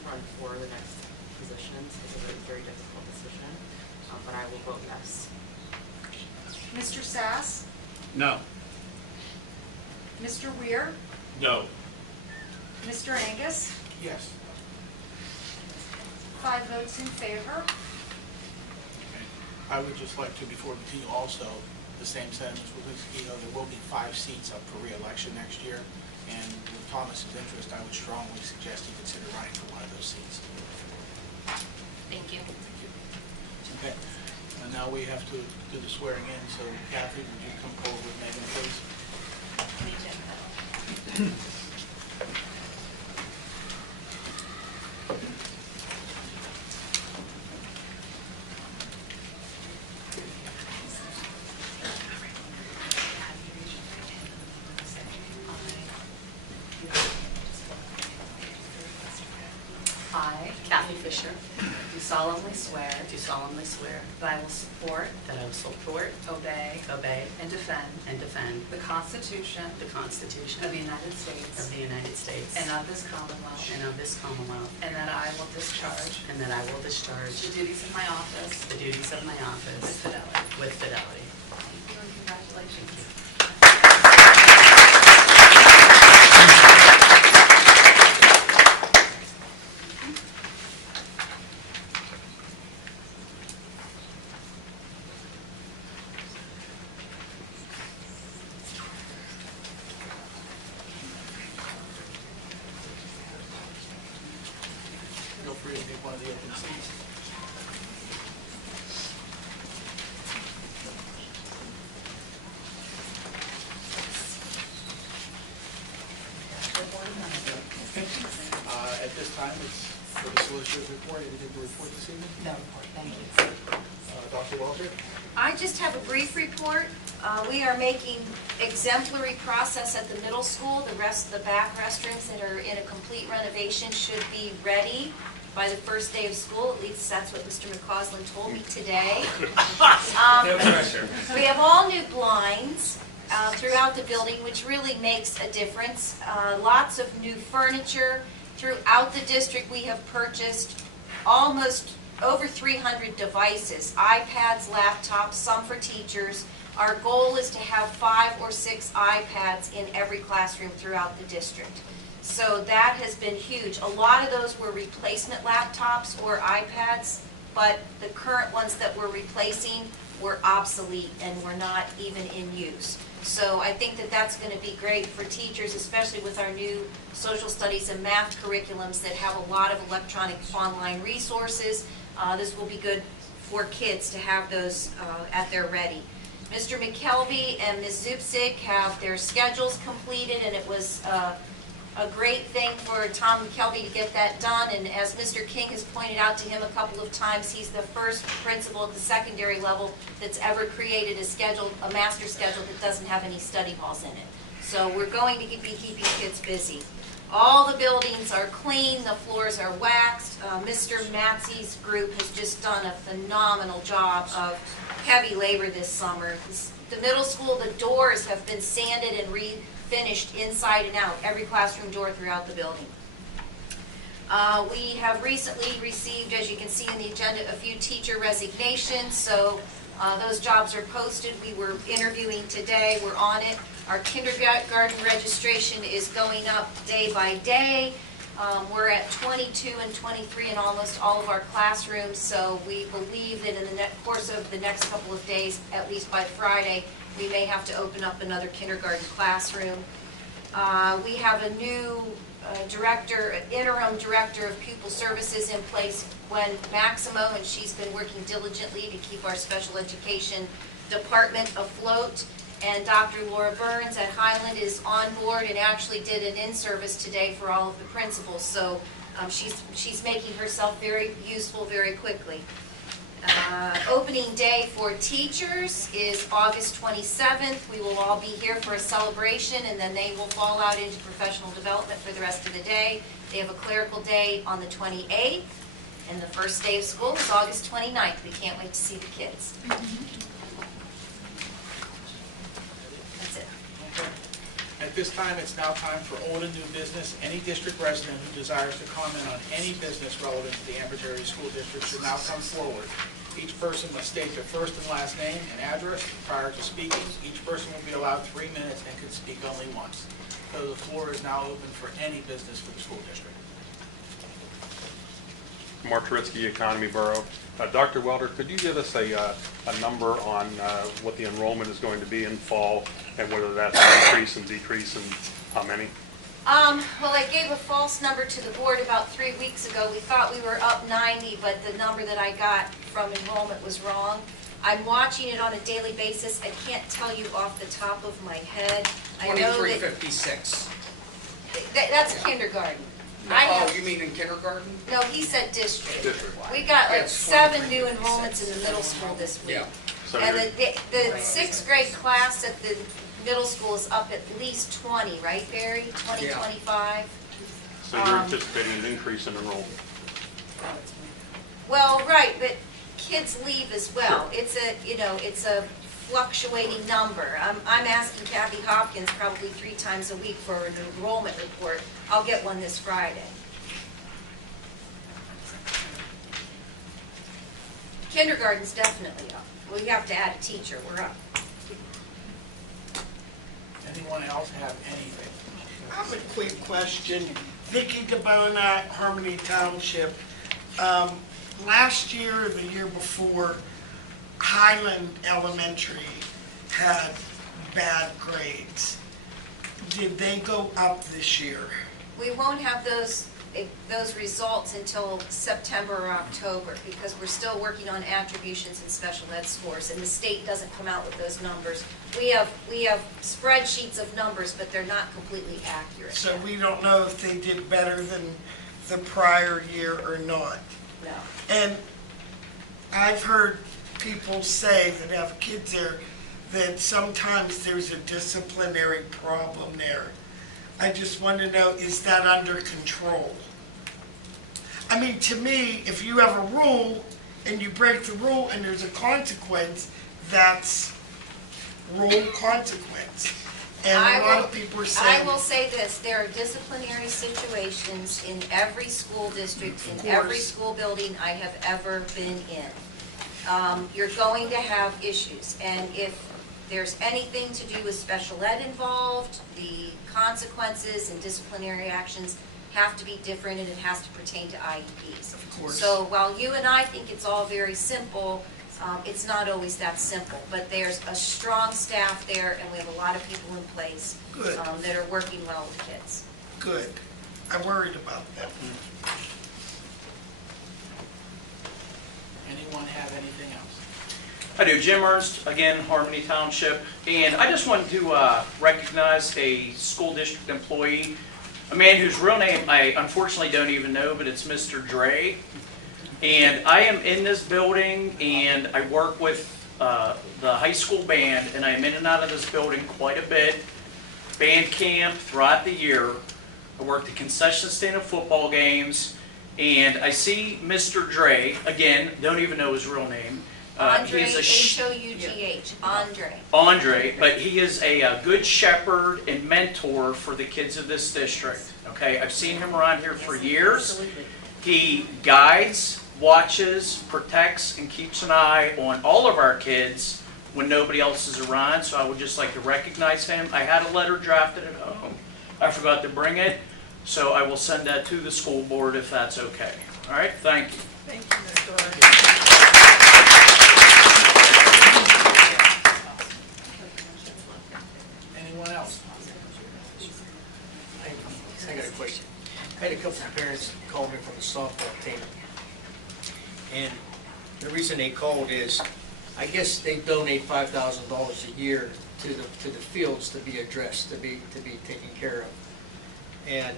run for the next positions. It's a very difficult decision, but I will vote yes. Mr. Sass. No. Mr. Weir. No. Mr. Angus. Yes. 5 votes in favor. Okay. I would just like to, before we continue, also, the same sentiments with Ms. Kehoe, there will be 5 seats up for re-election next year, and with Thomas's interest, I would strongly suggest he consider running for one of those seats. Thank you. Thank you. Okay. And now we have to do the swearing in, so Kathy, would you come forward with Megan, please? I, Kathy Fisher, do solemnly swear that I will support, obey, and defend The Constitution the Constitution of the United States of the United States and of this Commonwealth, and that I will discharge the duties of my office the duties of my with office fidelity. with fidelity. Thank you and congratulations. Feel free to take one of the open seats. At this time, it's for the solicitor's report. Anything to report this evening? No report, thank you. Dr. Walter? I just have a brief report. We are making exemplary process at the middle school. The rest of the back restrooms that are in a complete renovation should be ready by the first day of school. At least that's what Mr. McCausland told me today. No pressure. We have all new blinds throughout the building, which really makes a difference. Lots of new furniture. Throughout the district, we have purchased almost over 300 devices, iPads, laptops, some for teachers. Our goal is to have 5 or 6 iPads in every classroom throughout the district. So that has been huge. A lot of those were replacement laptops or iPads, but the current ones that we're replacing were obsolete and were not even in use. So I think that that's going to be great for teachers, especially with our new social studies and math curriculums that have a lot of electronic online resources. This will be good for kids to have those at their ready. Mr. McKelvey and Ms. Zupsik have their schedules completed, and it was a great thing for Tom McKelvey to get that done. And as Mr. King has pointed out to him a couple of times, he's the first principal at the secondary level that's ever created a master schedule that doesn't have any study halls in it. So we're going to be keeping kids busy. All the buildings are clean, the floors are waxed. Mr. Matzey's group has just done a phenomenal job of heavy labor this summer. The middle school, the doors have been sanded and refinished inside and out, every classroom door throughout the building. We have recently received, as you can see in the agenda, a few teacher resignations, so those jobs are posted. We were interviewing today, we're on it. Our kindergarten registration is going up day by day. We're at 22 and 23 in almost all of our classrooms, so we believe that in the course of the next couple of days, at least by Friday, we may have to open up another kindergarten classroom. We have a new interim director of pupil services in place, Gwen Maximo, and she's been working diligently to keep our special education department afloat. And Dr. Laura Burns at Highland is on board and actually did an in-service today for all of the principals. So she's making herself very useful very quickly. Opening day for teachers is August 27th. We will all be here for a celebration, and then they will fall out into professional development for the rest of the day. They have a clerical day on the 28th, and the first day of school is August 29th. We can't wait to see the kids. At this time, it's now time for old and new business. Any district resident who desires to comment on any business relevant to the Ambergris School District should now come forward. Each person must state their first and last name and address prior to speaking. Each person will be allowed 3 minutes and can speak only once. So the floor is now open for any business for the school district. Mark Turitsky, Economy Borough. Dr. Welder, could you give us a number on what the enrollment is going to be in fall, and whether that's an increase and decrease, and how many? Well, I gave a false number to the board about 3 weeks ago. We thought we were up 90, but the number that I got from enrollment was wrong. I'm watching it on a daily basis. I can't tell you off the top of my head. I know that 2356. that's kindergarten. Oh, you mean in kindergarten? No, he said district. District-wide. We got like That's 7 new enrollments in the middle school this week. Yeah. So And you're- the 6th grade class at the middle school is up at least 20, right, Barry? 20, Yeah. 25? So you're anticipating an increase in enrollment? Well, right, but kids leave as well. It's a fluctuating number. I'm asking Kathy Hopkins probably 3 times a week for an enrollment report. I'll get one this Friday. Kindergarten's definitely up. We have to add a teacher, we're up. Anyone else have anything? I have a quick question. Vicki DeBona, Harmony Township. Last year or the year before, Highland Elementary had bad grades. Did they go up this year? We won't have those results until September or October, because we're still working on attributions and special ed scores, and the state doesn't come out with those numbers. We have spreadsheets of numbers, but they're not completely accurate. So we don't know if they did better than the prior year or not. No. And I've heard people say that have kids there that sometimes there's a disciplinary problem there. I just want to know, is that under control? I mean, to me, if you have a rule and you break the rule and there's a consequence, that's rule consequence. And a lot of people are saying... I will say this, there are disciplinary situations in every school district, in every school building I have ever been in. You're going to have issues, and if there's anything to do with special ed involved, the consequences and disciplinary actions have to be different, and it has to pertain to IEPs. Of course. So while you and I think it's all very simple, It's not always that simple, but there's a strong staff there, and we have a lot of people in place Good. that are working well with kids. Good. I worried about that. Anyone have anything else? I do. Jim Ernst, again, Harmony Township. And I just wanted to recognize a school district employee, a man whose real name I unfortunately don't even know, but it's Mr. Dre. And I am in this building, and I work with the high school band, and I am in and out of this building quite a bit. Band camp throughout the year. I work the concession stand at football games, and I see Mr. Dre, again, don't even know his real name. Andre, He is a H-O-U-G-H, Andre. Andre, but he is a good shepherd and mentor for the kids of this district. Okay, I've seen him around here for years. He guides, watches, protects, and keeps an eye on all of our kids when nobody else is around, so I would just like to recognize him. I had a letter drafted at home. I forgot to bring it, so I will send that to the school board if that's okay. All right, thank you. Thank you, Mr. Anyone else? I got a question. I had a couple of parents call me from the softball team. And the reason they called is, I guess they donate $5,000 a year to the fields to be addressed, to be taken care of. And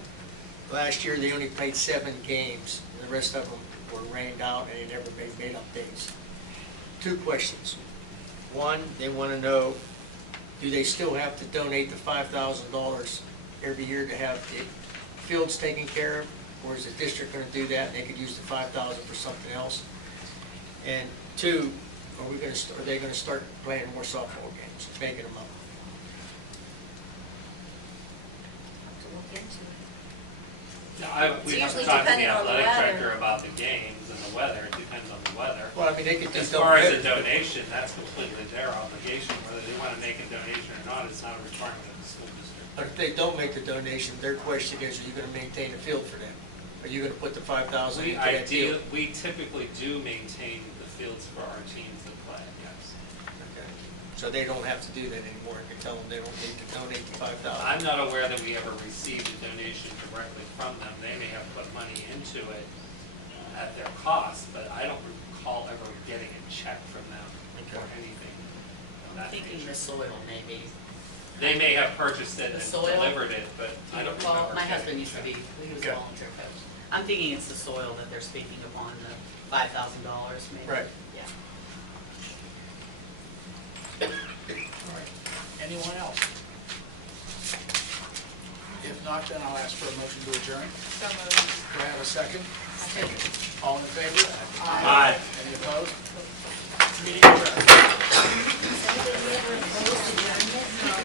last year, they only played 7 games. The rest of them were rained out, and they never made up days. 2 questions. One, they want to know, do they still have to donate the $5,000 every year to have the fields taken care of? Or is the district going to do that, and they could use the $5,000 for something else? And 2, are they going to start playing more softball games, making them up? To look into it. We have to usually talk to the dependent on the athletic weather. director about the games and the weather. It depends on the weather. Well, I mean, they could do As far as a double- donation, that's completely their obligation. Whether they want to make a donation or not, it's not a requirement of the school district. But if they don't make the donation, their question is, are you going to maintain the field for them? Are you going to put the $5,000 into that field? We typically do maintain the fields for our teams that play, yes. Okay. So they don't have to do that anymore. You can tell them they don't need to donate the $5,000. I'm not aware that we ever received a donation directly from them. They may have put money into it at their cost, but I don't recall ever getting a check from them or anything of that Thinking nature. the soil maybe. They may have purchased it The and soil? delivered it, but I don't Well, remember. my getting husband a used to check. be, he was a Okay. volunteer coach. I'm thinking it's the soil that they're speaking upon, the $5,000 maybe. Right. Yeah. All right. Anyone else? If not, then I'll ask for a motion to adjourn. So moved. Do I have a second? All in favor? Aye.